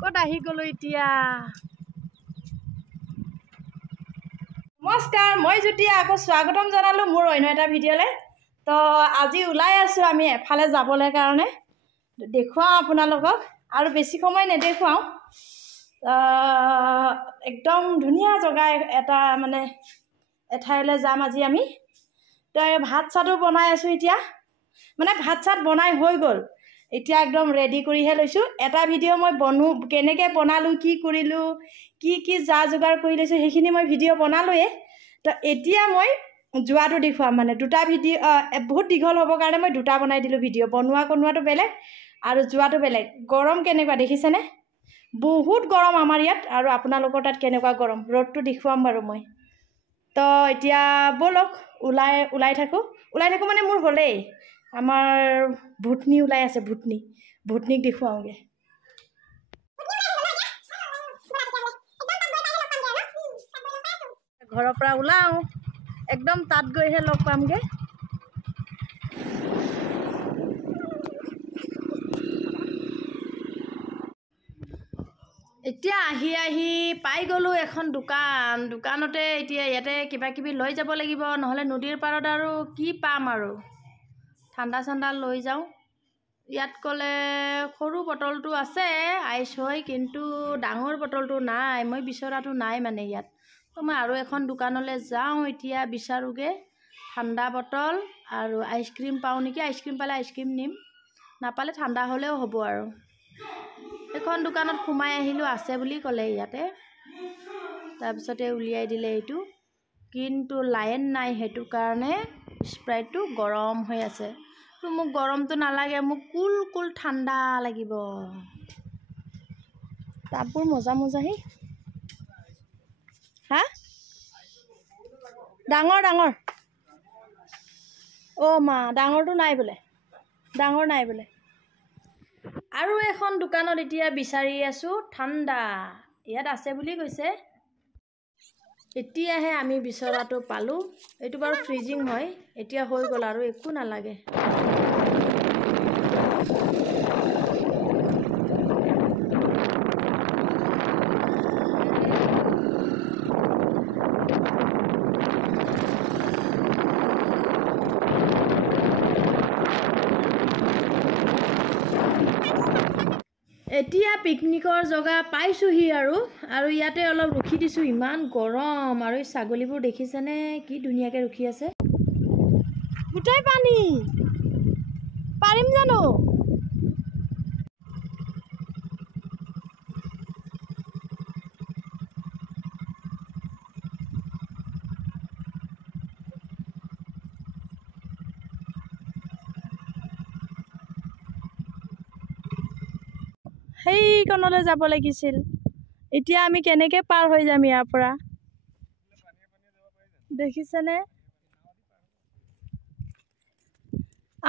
ক'ত আহি গ'লো এতিয়া। নমস্কাৰ, মই জ্যোতিয়া আকৌ স্বাগতম জনালোঁ মোৰ অন্য এটা ভিডিঅ'লৈ। তো আজি ওলাই আছোঁ আমি এফালে যাবলৈ কাৰণে, দেখুৱাওঁ আপোনালোকক আৰু বেছি সময় নেদেখুৱাওঁ। একদম ধুনীয়া জেগা এটা মানে এঠাইলৈ যাম আজি আমি। তো ভাত চাতো বনাই আছোঁ এতিয়া, মানে ভাত চাত বনাই হৈ গ'ল, এতিয়া একদম ৰেডি কৰিহে লৈছোঁ। এটা ভিডিঅ' মই কেনেকৈ বনালোঁ, কি কৰিলোঁ, কি যা যোগাৰ কৰি লৈছোঁ সেইখিনি মই ভিডিঅ' বনালোঁৱেই। তো এতিয়া মই যোৱাটো দেখুৱাম, মানে দুটা ভিডিঅ' বহুত দীঘল হ'বৰ কাৰণে মই দুটা বনাই দিলোঁ ভিডিঅ'। বনোৱাটো বেলেগ আৰু যোৱাটো বেলেগ। গৰম কেনেকুৱা দেখিছেনে? বহুত গৰম আমাৰ ইয়াত, আৰু আপোনালোকৰ তাত কেনেকুৱা গৰম ৰ'দটো দেখুৱাম বাৰু মই। তো এতিয়া ব'লক ওলাই থাকোঁ মানে মোৰ হ'লেই, আমাৰ ভুটনি ওলাই আছে, ভুটনিক দেখুৱাওঁগৈ। ঘৰৰ পৰা ওলাওঁ, একদম তাত গৈহে লগ পামগৈ। এতিয়া আহি পাই গ'লোঁ এখন দোকানতে। এতিয়া ইয়াতে কিবা কিবি লৈ যাব লাগিব, নহ'লে নদীৰ পাৰত আৰু কি পাম আৰু। ঠাণ্ডা চাণ্ডা লৈ যাওঁ। ইয়াত ক'লে সৰু বটলটো আছে আইচ হয়, কিন্তু ডাঙৰ বটলটো নাই, মই বিচৰাটো নাই মানে ইয়াত। তো মই আৰু এখন দোকানলৈ যাওঁ এতিয়া, বিচাৰোঁগৈ ঠাণ্ডা বটল আৰু আইচক্ৰীম পাওঁ নেকি। আইচক্ৰীম পালে আইচক্ৰীম নিম, নাপালে ঠাণ্ডা হ'লেও হ'ব আৰু। এখন দোকানত সোমাই আহিলোঁ, আছে বুলি ক'লে ইয়াতে। তাৰপিছতে উলিয়াই দিলে এইটো, কিন্তু লাইন নাই, সেইটো কাৰণে স্প্ৰাইটটো গৰম হৈ আছে। তো মোক গৰমটো নালাগে, মোক কুল ঠাণ্ডা লাগিব। টাববোৰ মজা হি। হা ডাঙৰ অ' মা, ডাঙৰটো নাই বোলে, ডাঙৰ নাই বোলে। আৰু এখন দোকানত এতিয়া বিচাৰি আছোঁ ঠাণ্ডা, ইয়াত আছে বুলি কৈছে। এতিয়াহে আমি বিচৰাটো পালোঁ। এইটো বাৰু ফ্ৰিজিং হয়, এতিয়া হৈ গ'ল আৰু একো নালাগে। এতিয়া পিকনিকৰ জেগা পাইছোঁহি আৰু ইয়াতে অলপ ৰখি দিছোঁ। ইমান গৰম, আৰু এই ছাগলীবোৰ দেখিছেনে কি ধুনীয়াকৈ ৰখি আছে। গোটেই পানী, পাৰিম জানো? সেইকণলৈ যাব লাগিছিল। এতিয়া আমি কেনেকৈ পাৰ হৈ যাম ইয়াৰ পৰা, দেখিছেনে?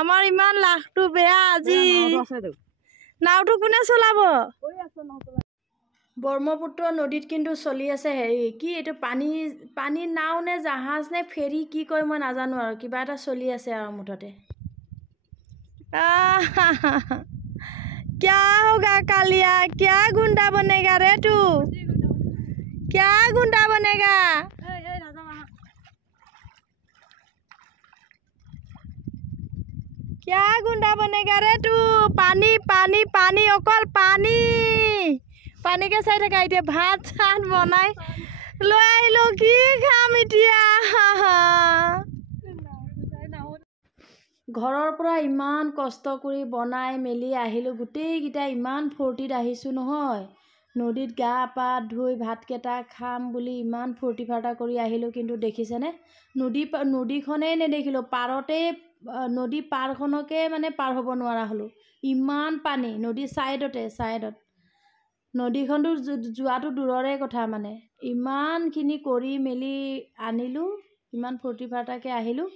আমাৰ ইমান লাখটো বেয়া আজি। নাওটো কোনে চলাব? ব্ৰহ্মপুত্ৰ নদীত কিন্তু চলি আছে কি এইটো পানী নাও নে জাহাজ নে ফেৰী, কি কয় মই নাজানো, আৰু কিবা এটা চলি আছে আৰু মুঠতে। क्या होगा कालिया, क्या गुंडा बनेगा रे तू, क्या गुंडा बनेगा? क्या गुंडा बनेगा रे तू? पानी অকল পানীকে চাই থাকা। এতিয়া ভাত চাত বনাই লৈ আহিলোঁ, কি খাম এতিয়া? ঘৰৰ পৰা ইমান কষ্ট কৰি বনাই মেলি আহিলোঁ, গোটেইকেইটা ইমান ফূৰ্তিত আহিছোঁ নহয়। নদীত গা পা ধুই ভাতকেইটা খাম বুলি ইমান ফূৰ্তি ফাৰ্তা কৰি আহিলোঁ, কিন্তু দেখিছেনে নদীখনেই নেদেখিলোঁ। নদী পাৰখনকে মানে পাৰ হ'ব নোৱাৰা হ'লোঁ, ইমান পানী। নদী ছাইডত নদীখনটো যোৱাটো দূৰৰে কথা, মানে ইমানখিনি কৰি মেলি আনিলোঁ, ইমান ফূৰ্তি ফাৰ্তাকৈ আহিলোঁ।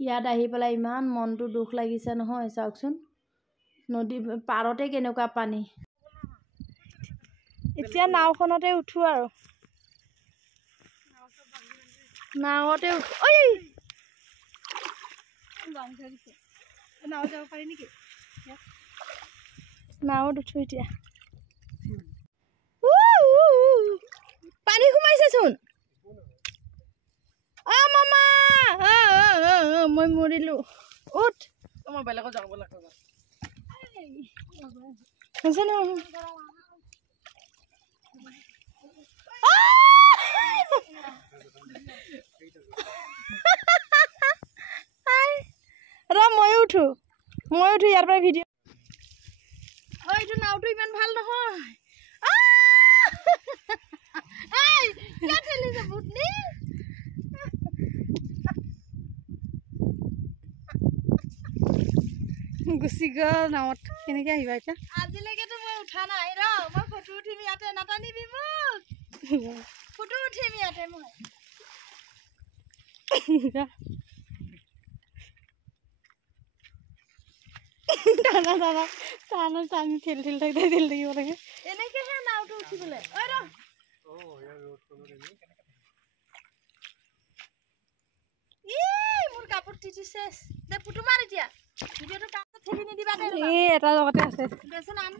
ইয়াত আহি পেলাই ইমান মনটো দুখ লাগিছে নহয়, চাওকচোন নদী পাৰতে কেনেকুৱা পানী। এতিয়া নাওখনতে উঠো আৰু, নাৱতে নাৱত উঠো এতিয়া। চোন মামা মই মৰিলো উঠ মই বেলেগত যাব লাগে মই উঠো ইয়াৰ পৰা ভিডিঅ' এইটো নাওটো ইমান ভাল নহয় গুচি গ'ল নাৱত কেনেকে আহিবা এতিয়া আজিলৈকেতো মই উঠা নাই ৰ মই ফটো উঠিম ইয়াতে নাটানিবি মোক ফটো উঠিম ইয়াতে মই আমি ঠেল থাকিব লাগে এনেকেহে নাওটো উঠিবলৈ মোৰ কাপোৰ তিতি চেছ দে ফটো মাৰ এতিয়া ভিডিঅ'টো কামত ঠেলি নিদিবা দে এটা জগতে আছে দেচোন আন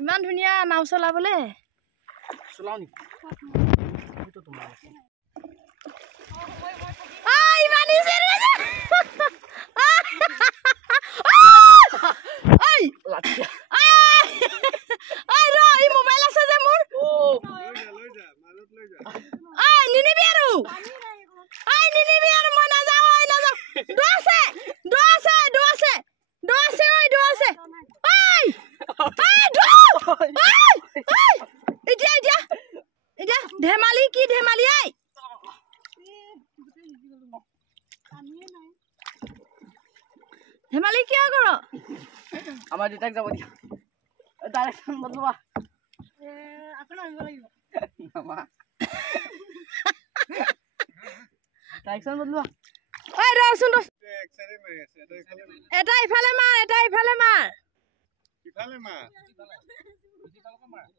ইমান ধুনীয়া নাও চলাবলে চলাও নি এইটো তোমাৰ ইমানি serious লাঠিয়া ৰ এই মোবাইল আছে যে মোৰ লৈ যা মাজত লৈ যা নিনিবি আৰু মই নাযাওঁ দো আছে এতিয়া ধেমালি কি ধেমালি ধেমালি কিয় কৰ আমাৰ দেউতাক যাব দিয়া ডাইৰেকশ্যন বদলোৱা আপোনাৰ আহিব লাগিব ডাইৰেকশ্যন বদলোৱা ৰচোন এটা ইফালে মাৰ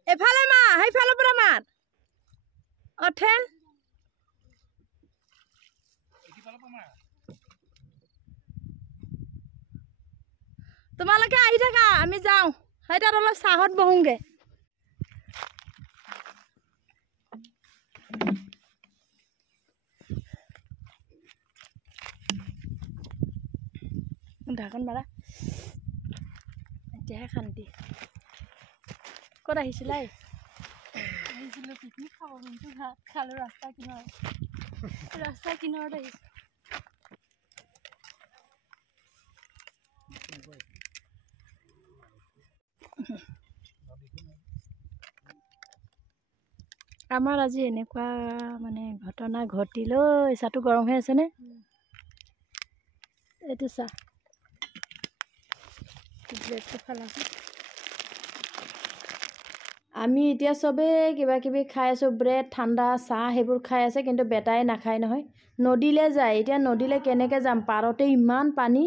এফালে মাৰ সেইফালৰ পৰা মাৰ ঠেল তোমালোকে আহি থাকা আমি যাওঁ তাত অলপ চাহত বহোংগে ঢাকন মাৰা এতিয়াহে শান্তি ক'ত আহিছিলা আহিছিলোঁ পিকনিক খাব কিন্তু ভাত খালোঁ ৰাস্তা কিনাৰত আহিছোঁ আমাৰ আজি এনেকুৱা মানে ঘটনা ঘটিলৈ চাহটো গৰম হৈ আছেনে এইটো চাহ আমি এতিয়া চবে কিবা কিবি খাই আছোঁ ব্ৰেড ঠাণ্ডা চাহ সেইবোৰ খাই আছে কিন্তু বেটাই নাখায় নহয় নদীলৈ যায় এতিয়া নদীলৈ কেনেকৈ যাম পাৰতে ইমান পানী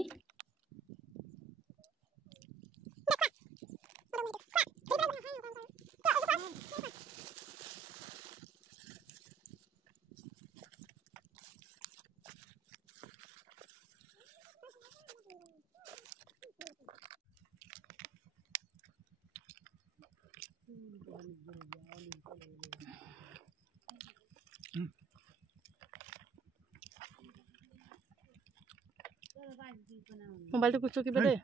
মোবাইলটো কুচো কিবা দে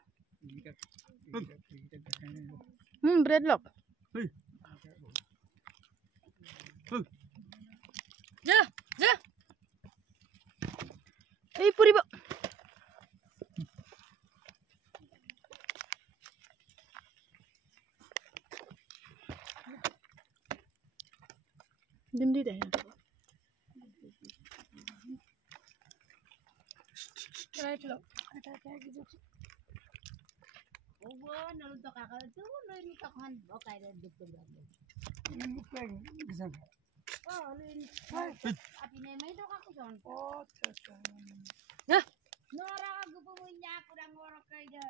ব্ৰেড লক এই পুৰিব দিম দি দে right look ata gitu obo nalu to kakak tu lagi takan bokai dan dukun ini lagi bisa oh ini api nemai to kakak jon oh caca ya nora aku punya kurang ngorok aja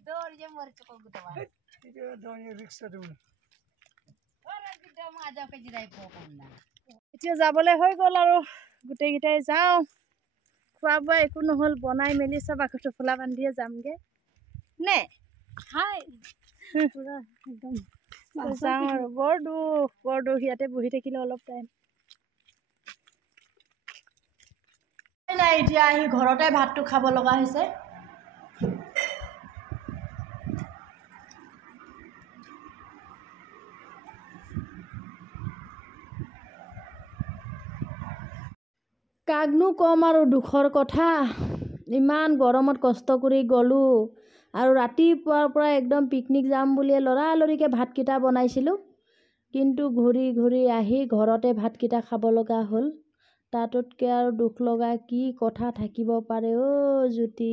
dor je mor cukup gitu wah itu donya riksa dulu orang kita mau aja ke jirai pokoknya এতিয়া যাবলৈ হৈ গ'ল আৰু গোটেইকেইটাই যাওঁ খোৱা বোৱা একো নহ'ল বনাই মেলি চব আকৌ টোপোলা বান্ধিয়ে যামগৈ নে চাওঁ আৰু বৰ দুখ ইয়াতে বহি থাকিলে অলপ টাইম নাই এতিয়া আহি ঘৰতে ভাতটো খাব লগা হৈছে কাকনো কম আৰু দুখৰ কথা ইমান গৰমত কষ্ট কৰি গ'লোঁ আৰু ৰাতিপুৱাৰ পৰা একদম পিকনিক যাম বুলিয়ে লৰালৰিকৈ ভাতকেইটা বনাইছিলোঁ কিন্তু ঘূৰি ঘূৰি আহি ঘৰতে ভাতকেইটা খাব লগা হ'ল তাতোতকৈ আৰু দুখ লগা কি কথা থাকিব পাৰে অ' জ্যোতি